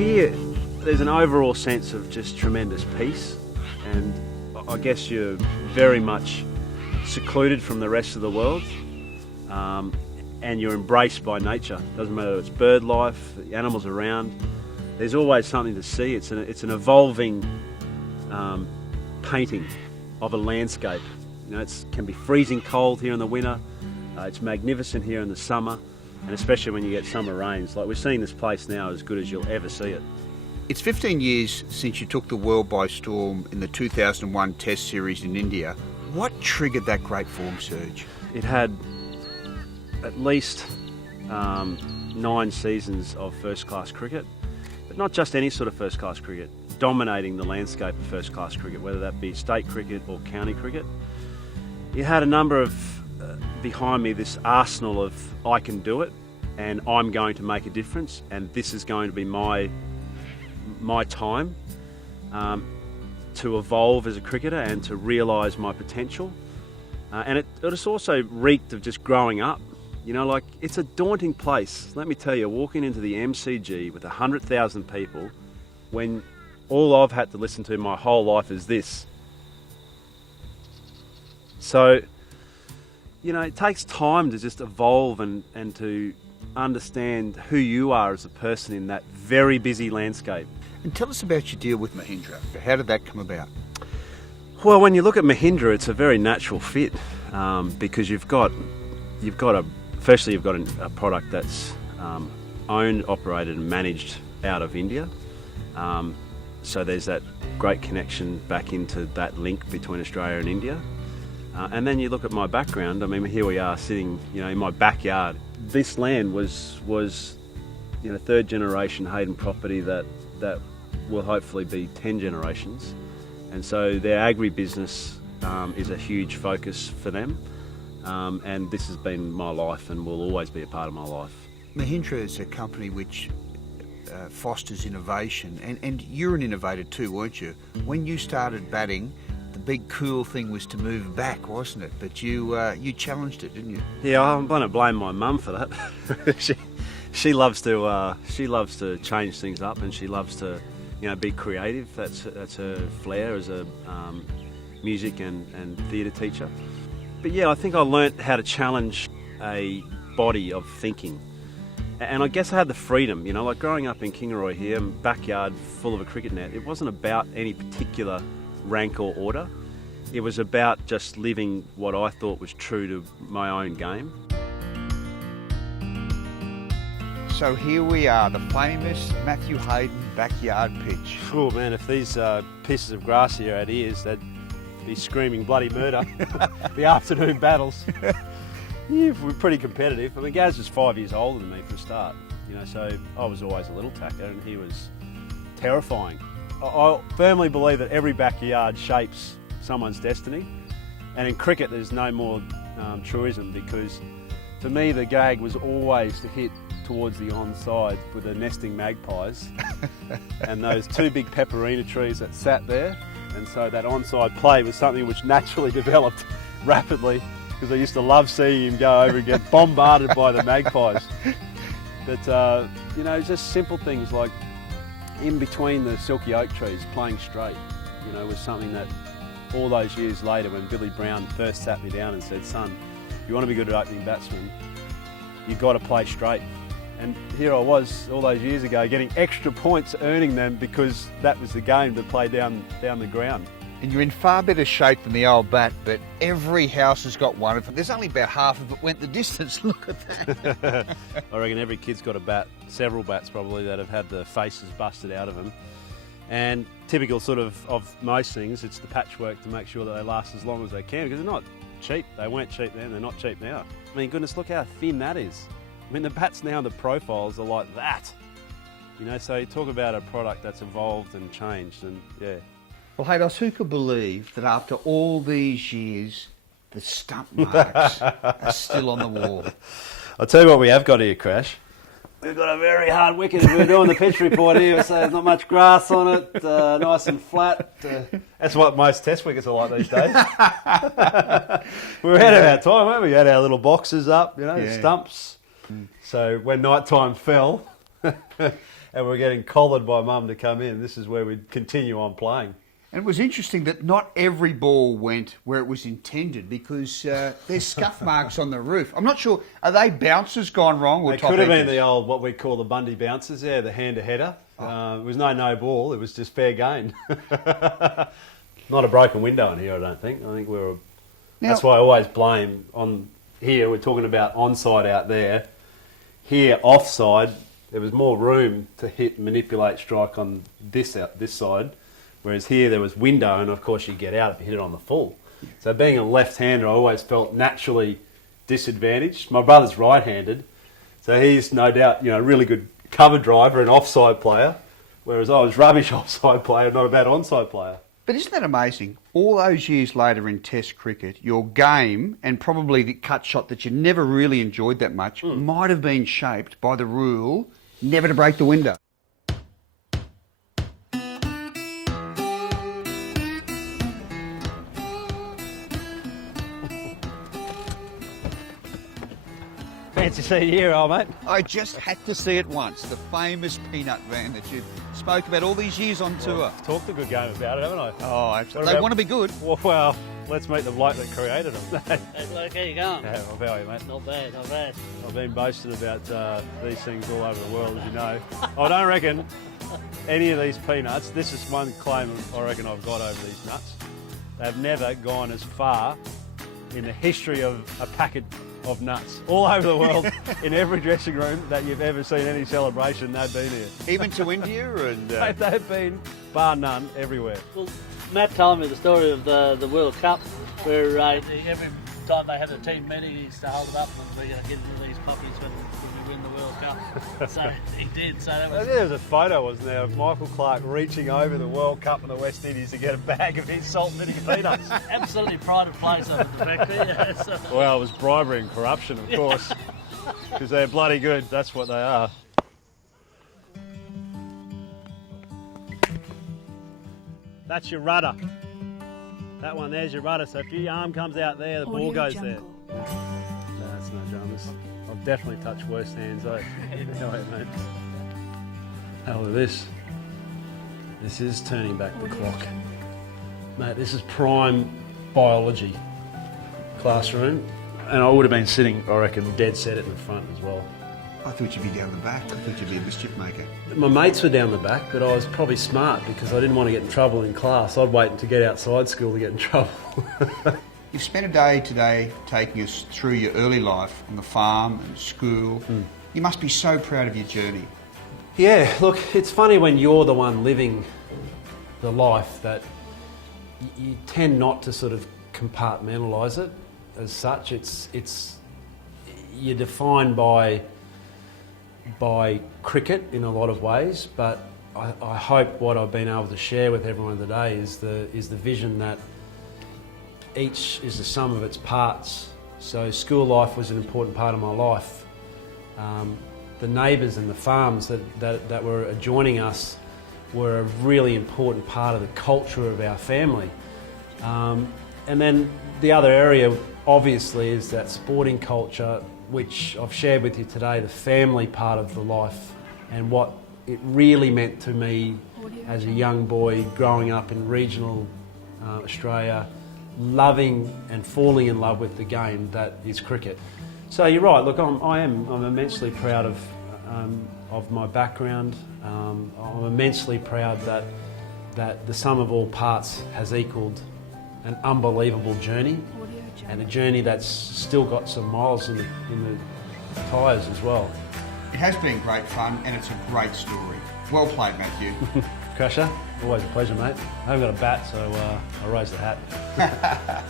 here, there's an overall sense of just tremendous peace, and I guess you're very much secluded from the rest of the world, and you're embraced by nature. Doesn't matter if it's bird life, the animals around. There's always something to see. It's an evolving painting of a landscape. You know, it can be freezing cold here in the winter. It's magnificent here in the summer, and especially when you get summer rains. Like we're seeing this place now as good as you'll ever see it. It's 15 years since you took the world by storm in the 2001 Test Series in India. What triggered that great form surge? It had at least 9 seasons of first-class cricket, but not just any sort of first-class cricket, dominating the landscape of first-class cricket, whether that be state cricket or county cricket. You had a number of, behind me, this arsenal of I can do it, and I'm going to make a difference, and this is going to be my time to evolve as a cricketer and to realise my potential. And it also reeked of just growing up. You know, like, it's a daunting place. Let me tell you, walking into the MCG with 100,000 people, when all I've had to listen to my whole life is this. So, you know, it takes time to just evolve and to understand who you are as a person in that very busy landscape. And tell us about your deal with Mahindra. How did that come about? Well, when you look at Mahindra, it's a very natural fit because you've got a product that's owned, operated and managed out of India. So there's that great connection back into that link between Australia and India. And then you look at my background. I mean, here we are sitting, you know, in my backyard. This land was you know, 3rd generation Hayden property that will hopefully be 10 generations. And so their agribusiness is a huge focus for them. And this has been my life and will always be a part of my life. Mahindra is a company which fosters innovation, and you're an innovator too, weren't you? When you started batting, the big cool thing was to move back, wasn't it? But you challenged it, didn't you? Yeah, I'm going to blame my mum for that. she loves to change things up, and she loves to, you know, be creative. That's her flair as a music and theatre teacher. But yeah, I think I learnt how to challenge a body of thinking. And I guess I had the freedom, you know, like growing up in Kingaroy here, backyard full of a cricket net. It wasn't about any particular rank or order. It was about just living what I thought was true to my own game. So here we are, the famous Matthew Hayden backyard pitch. Oh man, if these pieces of grass here had ears, they'd be screaming bloody murder. The afternoon battles. Yeah, we're pretty competitive. I mean, Gaz was 5 years older than me for a start, you know, so I was always a little tacker and he was terrifying. I firmly believe that every backyard shapes someone's destiny, and in cricket there's no more truism, because for me the gag was always to hit towards the onside with the nesting magpies and those 2 big pepperina trees that sat there, and so that onside play was something which naturally developed rapidly, because I used to love seeing him go over and get bombarded by the magpies. But you know, just simple things like in between the silky oak trees, playing straight, you know, was something that all those years later, when Billy Brown first sat me down and said, son, if you want to be good at opening batsman, you've got to play straight. And here I was all those years ago getting extra points, earning them because that was the game to play down the ground. And you're in far better shape than the old bat, but every house has got one. There's only about half of it went the distance. Look at that. I reckon every kid's got a bat, several bats probably, that have had the faces busted out of them. And typical sort of most things, it's the patchwork to make sure that they last as long as they can, because they're not cheap. They weren't cheap then, they're not cheap now. I mean, goodness, look how thin that is. I mean, the bats now, the profiles are like that. You know, so you talk about a product that's evolved and changed, and yeah. Well, Haydos, who could believe that after all these years, the stump marks are still on the wall? I'll tell you what we have got here, Crash. We've got a very hard wicket. We're doing the pitch report here, so there's not much grass on it, nice and flat. That's what most test wickets are like these days. We were ahead of our time, weren't we? We had our little boxes up, you know, stumps. So when night time fell, and we're getting collared by Mum to come in, this is where we'd continue on playing. And it was interesting that not every ball went where it was intended because there's scuff marks on the roof. I'm not sure, are they bouncers gone wrong or It top could have been edges? the old, what we call the Bundy bouncers, yeah, the hander header. It was no ball, it was just fair gain. Not a broken window in here, I don't think. I think we were... That's why I always blame on here, we're talking about onside out there. Here, offside, there was more room to hit, manipulate, strike on this side. Whereas here there was window, and of course you get out if you hit it on the full. So being a left-hander, I always felt naturally disadvantaged. My brother's right-handed, so he's no doubt, you know, a really good cover driver and offside player, whereas I was rubbish offside player, not a bad onside player. But isn't that amazing? All those years later in Test cricket, your game, and probably the cut shot that you never really enjoyed that much, might have been shaped by the rule never to break the window. Fancy seeing you here, old mate. I just had to see it once, the famous peanut van that you spoke about all these years on tour. I've talked a good game about it, haven't I? Oh, absolutely. They want to be good. Well, let's meet the bloke that created them. Hey, Luke, how you going? Yeah, well, how are you, mate? Not bad, not bad. I've been boasted about these things all over the world, as you know. I don't reckon any of these peanuts, this is one claim I reckon I've got over these nuts, they've never gone as far in the history of a packet of nuts. All over the world, in every dressing room that you've ever seen any celebration, they've been here. Even to India and... They've been, bar none, everywhere. Well, Matt told me the story of the World Cup, where every time they had a team meeting, he used to hold it up and we're going to get into these puppies when we win the World Cup. So he did. So that was... There was a photo, wasn't there, of Michael Clark reaching over the World Cup in the West Indies to get a bag of his salt and vinegar peanuts. absolutely pride of place over the factory. Yeah, so. Well, it was bribery and corruption, of course, because they're bloody good. That's what they are. That's your rudder. That one there's your rudder. So if your arm comes out there, the ball goes there. No, that's no dramas. I've definitely touched worse hands though. Anyway, mate. Hell with this. This is turning back the clock. Mate, this is prime biology classroom. And I would have been sitting, I reckon, dead set at the front as well. I thought you'd be down the back. I thought you'd be a mischief maker. My mates were down the back, but I was probably smart because I didn't want to get in trouble in class. I'd wait to get outside school to get in trouble. You've spent a day today taking us through your early life on the farm and school. You must be so proud of your journey. Yeah, look, it's funny when you're the one living the life that you tend not to sort of compartmentalise it as such. You're defined by cricket in a lot of ways, but I hope what I've been able to share with everyone today is the vision that each is the sum of its parts. So school life was an important part of my life. The neighbours and the farms that were adjoining us were a really important part of the culture of our family. And then the other area obviously is that sporting culture, which I've shared with you today, the family part of the life and what it really meant to me as a young boy growing up in regional Australia, loving and falling in love with the game that is cricket. So you're right, look, I'm immensely proud of my background. I'm immensely proud that the sum of all parts has equalled an unbelievable journey, and a journey that's still got some miles in the tyres as well. It has been great fun and it's a great story. Well played, Matthew. Crusher, always a pleasure, mate. I haven't got a bat, so I raise the hat.